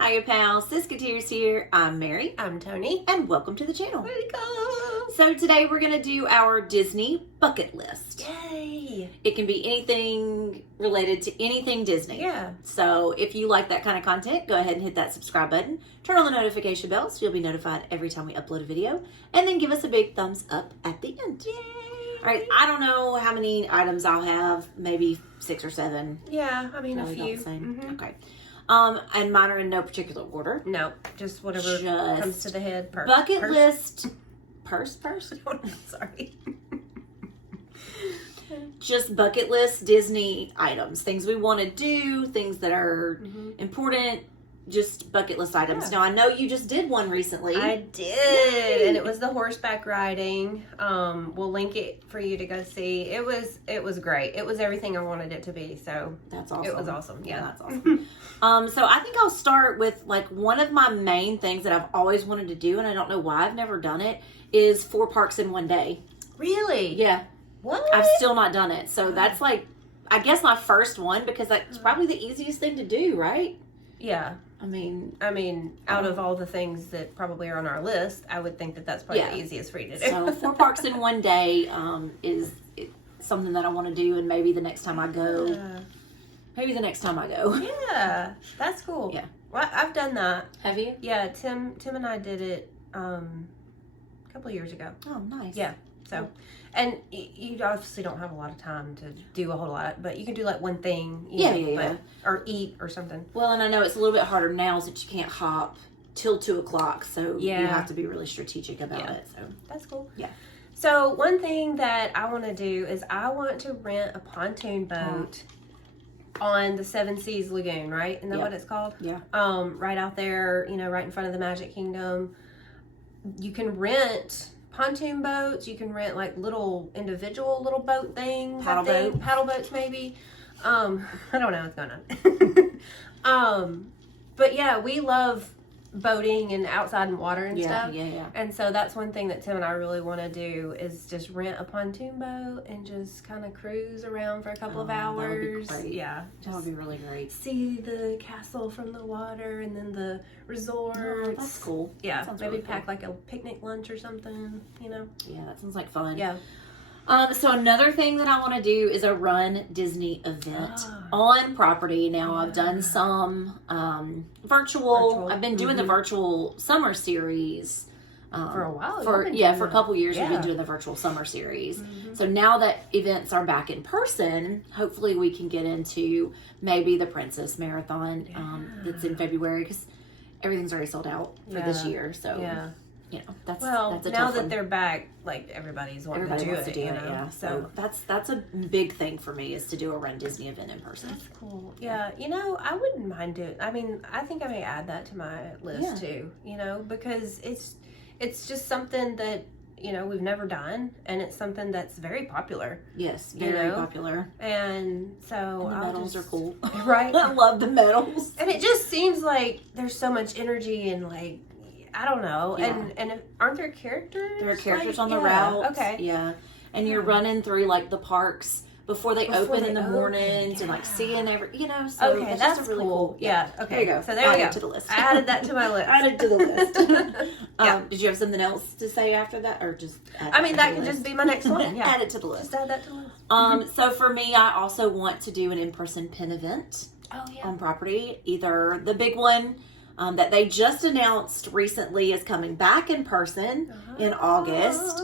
Hiya pals, Siskateers here. I'm Mary. I'm Tony. And welcome to the channel. Way to go! So today we're going to do our Disney bucket list. Yay! It can be anything related to anything Disney. Yeah. So if you like that kind of content, go ahead and hit that subscribe button. Turn on the notification bell so you'll be notified every time we upload a video. And then give us a big thumbs up at the end. Yay! All right, I don't know how many items I'll have. Maybe 6 or 7. Yeah, I mean Probably a about few. the same. Mm-hmm. Okay. And mine are in no particular order. No, just whatever comes to the head. Bucket list. Purse? Sorry. Just bucket list Disney items. Things we want to do, things that are important. Just bucket list items. Yeah. Now, I know you just did one recently. I did, and it was the horseback riding. We'll link it for you to go see. It was great. It was everything I wanted it to be. So That's awesome. It was awesome. Yeah, that's awesome. So I think I'll start with like one of my main things that I've always wanted to do, and I don't know why I've never done it, is 4 parks in one day. Really? Yeah. What? I've still not done it. So that's like, I guess my first one, because that's probably the easiest thing to do, right? Yeah. I mean, out of all the things that probably are on our list, I would think that that's probably the easiest for you to do. So 4 parks in one day is something that I want to do, and maybe the next time I go. Yeah, that's cool. Yeah. Well, I've done that. Have you? Yeah, Tim and I did it a couple of years ago. Oh, nice. Yeah. So, and you obviously don't have a lot of time to do a whole lot, but you can do like one thing. Yeah. Or eat or something. Well, and I know it's a little bit harder now that you can't hop till 2 o'clock, so you have to be really strategic about it. So that's cool. Yeah. So one thing that I want to do is I want to rent a pontoon boat on the Seven Seas Lagoon, right? Isn't that what it's called? Yeah. Right out there, right in front of the Magic Kingdom. You can rent pontoon boats. You can rent like individual little boat things. Paddle boats maybe. I don't know what's going on. But yeah, we love boating and outside in water and stuff. Yeah. And so that's one thing that Tim and I really want to do is just rent a pontoon boat and just kind of cruise around for a couple of hours. That would be great. Yeah. That would be really great. See the castle from the water and then the resort. Oh, that's cool. Yeah. Sounds Maybe really pack like a picnic lunch or something, Yeah, that sounds like fun. Yeah. So another thing that I want to do is a Run Disney event on property. Now I've done some virtual. I've been doing the virtual summer series for a while. For a couple years we've been doing the virtual summer series. So now that events are back in person, hopefully we can get into maybe the Princess Marathon that's in February, because everything's already sold out for this year. So that's a now tough that one. they're back, like everybody wants to do it. Yeah. So that's a big thing for me, is to do a Run Disney event in person. That's cool. Yeah, I wouldn't mind doing. I mean, I think I may add that to my list too. Because it's just something that we've never done, and it's something that's very popular. Yes, very popular. And so the medals are cool, right? I love the medals, and it just seems like there's so much energy and like. I don't know. Yeah. And aren't there characters? There are characters on the route. Okay. Yeah. And you're running through like the parks before they open in the mornings and like seeing so okay, it's that's just a really cool. Yeah. Okay. There you go. So there we go. To the list. I added that to my list. Added to the list. Did you have something else to say after that, or just? That could just be my next one. Yeah. Add it to the list. Just add that to the list. So for me, I also want to do an in-person pin event. On property, either the big one. That they just announced recently is coming back in person in August.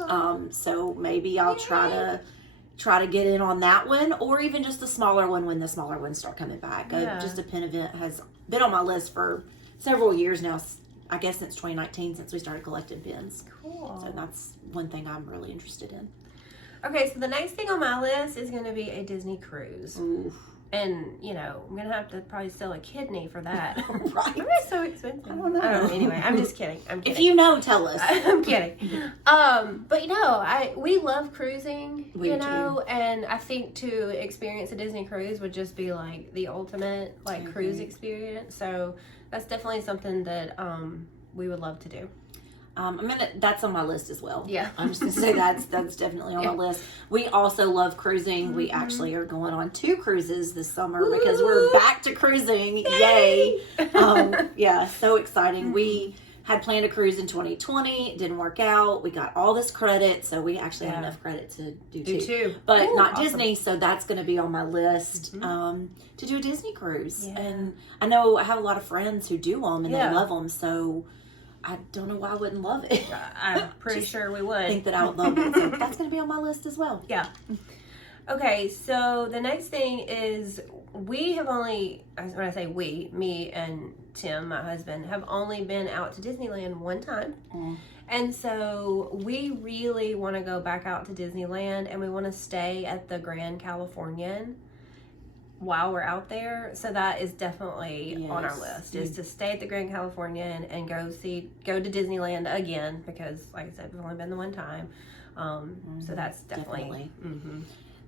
So maybe I'll try to get in on that one, or even just a smaller one when the smaller ones start coming back. Just a pin event has been on my list for several years now. I guess since 2019, since we started collecting pins. Cool. So that's one thing I'm really interested in. Okay, so the next thing on my list is going to be a Disney cruise. Ooh. And, I'm going to have to probably sell a kidney for that. Right. It's so expensive. I don't know. Anyway, I'm just kidding. If you know, tell us. I'm kidding. But, we love cruising, We do. and I think to experience a Disney cruise would just be, like, the ultimate, cruise experience. So that's definitely something that we would love to do. That's on my list as well. Yeah. I'm just gonna say that's definitely on my list. We also love cruising. Mm-hmm. We actually are going on 2 cruises this summer because we're back to cruising. Yay! Yeah, so exciting. Mm-hmm. We had planned a cruise in 2020. It didn't work out. We got all this credit, so we actually have enough credit to do 2. But not awesome. Disney, so that's going to be on my list to do a Disney cruise. Yeah. And I know I have a lot of friends who do them, and they love them, so I don't know why I wouldn't love it. I'm pretty sure we would. I think that I would love it, so that's going to be on my list as well. Yeah. Okay, so the next thing is we have only, when I say we, me and Tim, my husband, have only been out to Disneyland one time. And so we really want to go back out to Disneyland, and we want to stay at the Grand Californian while we're out there. So that is definitely on our list, is to stay at the Grand Californian and go to Disneyland again, because like I said, we've only been the one time. So that's definitely.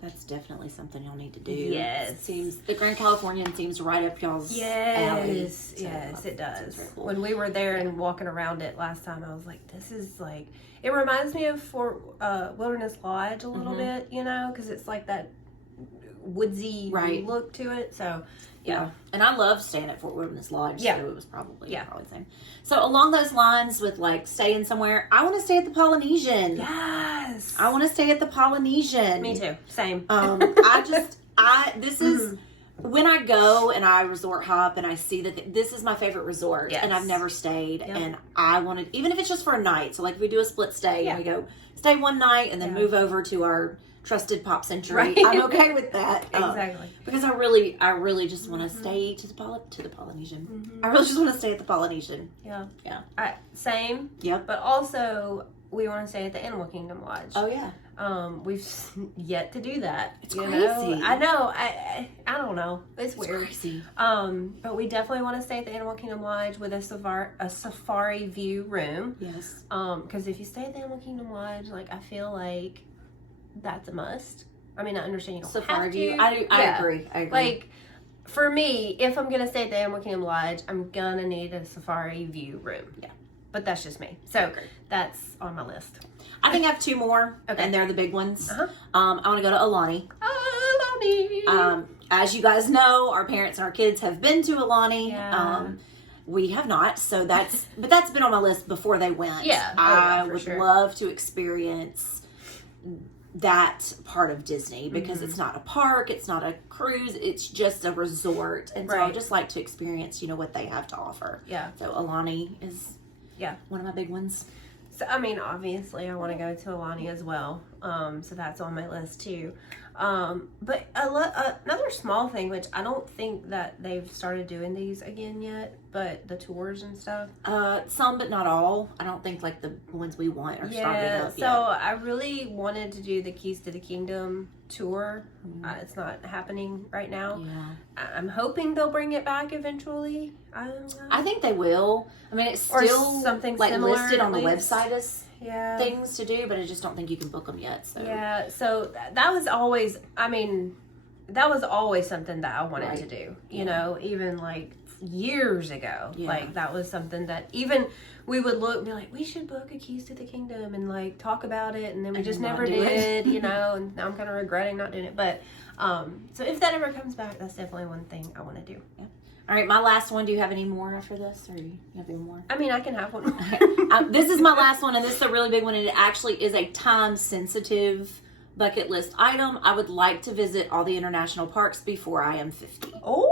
That's definitely something y'all need to do. Yes. The Grand Californian seems right up y'all's alley. So yes, it does. Cool. When we were there and walking around it last time, I was like, this is like, it reminds me of Wilderness Lodge a little bit, because it's like that woodsy look to it. So, yeah. And I love staying at Fort Wilderness Lodge, so it was probably the same. So along those lines with like staying somewhere, I want to stay at the Polynesian. Yes. I want to stay at the Polynesian. Me too. Same. This is when I go and I resort hop and I see that this is my favorite resort and I've never stayed and I wanted, even if it's just for a night. So like if we do a split stay and we go stay one night and then move over to our trusted Pop Century. I'm okay with that. Exactly. Because I really just want to stay to the Polynesian. I really just want to stay at the Polynesian. Yeah. Same. Yep. But also, we want to stay at the Animal Kingdom Lodge. Oh, yeah. We've yet to do that. It's crazy. I know. I don't know. It's weird. Crazy. But we definitely want to stay at the Animal Kingdom Lodge with a safari view room. Yes. Because if you stay at the Animal Kingdom Lodge, like, I feel like that's a must. I mean, I understand you don't safari have to. view. I agree. Like, for me, if I'm going to stay at the Animal Kingdom Lodge, I'm going to need a safari view room. Yeah. But that's just me. So, that's on my list. I think I have 2 more, and they're the big ones. I want to go to Aulani. As you guys know, our parents and our kids have been to Aulani. Yeah. We have not, so that's been on my list before they went. Yeah. I would love to experience that part of Disney because it's not a park, it's not a cruise, it's just a resort, and so I would just like to experience what they have to offer. So Aulani is one of my big ones. So I mean, obviously I want to go to Aulani as well, so that's on my list too. But another small thing, which I don't think that they've started doing these again yet, but the tours and stuff. Some, but not all. I don't think like the ones we want are starting up yet. So I really wanted to do the Keys to the Kingdom tour. It's not happening right now. I'm hoping they'll bring it back eventually. I think they will. I mean, it's still something like similar, listed on the website as yeah, things to do, but I just don't think you can book them yet. So. Yeah, so that was always, I mean, that was always something that I wanted to do, you know, even like years ago. Yeah. Like that was something that even we would look and be like, we should book a Keys to the Kingdom and like talk about it, and then we just never did, you know, and now I'm kind of regretting not doing it. But so if that ever comes back, that's definitely one thing I want to do. Yeah. All right, my last one. Do you have any more after this, or you have any more? I mean, I can have one. This is my last one, and this is a really big one, and it actually is a time-sensitive bucket list item. I would like to visit all the international parks before I am 50. Oh!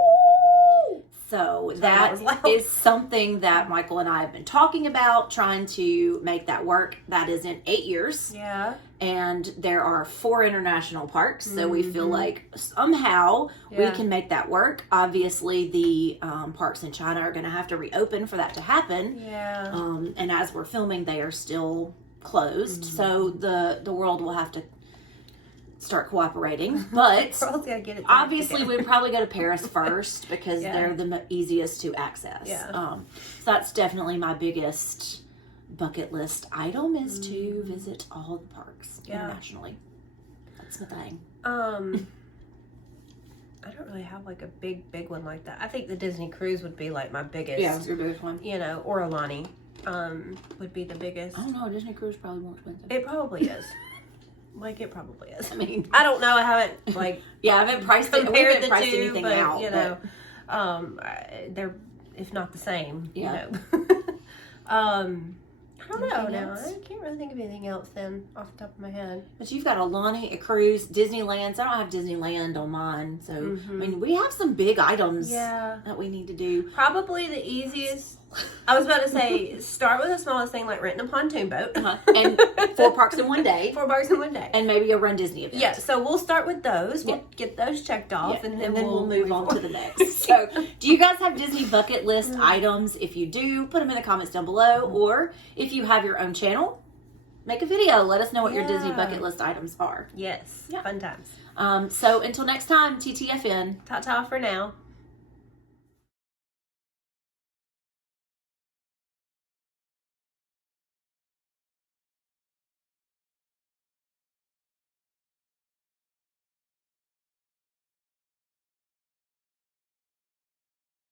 So that is something that Michael and I have been talking about, trying to make that work. That is in 8 years. Yeah. And there are 4 international parks, so we feel like somehow we can make that work. Obviously, the parks in China are going to have to reopen for that to happen. Yeah. And as we're filming, they are still closed, so the world will have to start cooperating. But obviously, we'd probably go to Paris first because they're the easiest to access. Yeah. So that's definitely my biggest bucket list item is to visit all the parks internationally. That's my thing. I don't really have like a big one like that. I think the Disney cruise would be like my biggest. Yeah, it's your biggest one. You know, or Aulani. would be the biggest. I don't know. A Disney cruise is probably more expensive. It probably is. Like, it probably is. I mean, I don't know. I haven't, like... yeah, I haven't priced it. We haven't priced anything but, out. You know, they're, if not the same, yeah. you know. I don't know now. I can't really think of anything else then off the top of my head. But you've got a cruise, Disneyland. So I don't have Disneyland on mine. So, I mean, we have some big items that we need to do. Probably the easiest. I was about to say, start with the smallest thing, like renting a pontoon boat. And 4 parks in one day. 4 parks in one day. And maybe a Run Disney event. Yeah, so we'll start with those. We'll get those checked off. And then we'll move on to the next. So, do you guys have Disney bucket list items? If you do, put them in the comments down below. Or if you have your own channel, make a video. Let us know what your Disney bucket list items are. Yes. Fun times. So, until next time, TTFN. Ta-ta for now.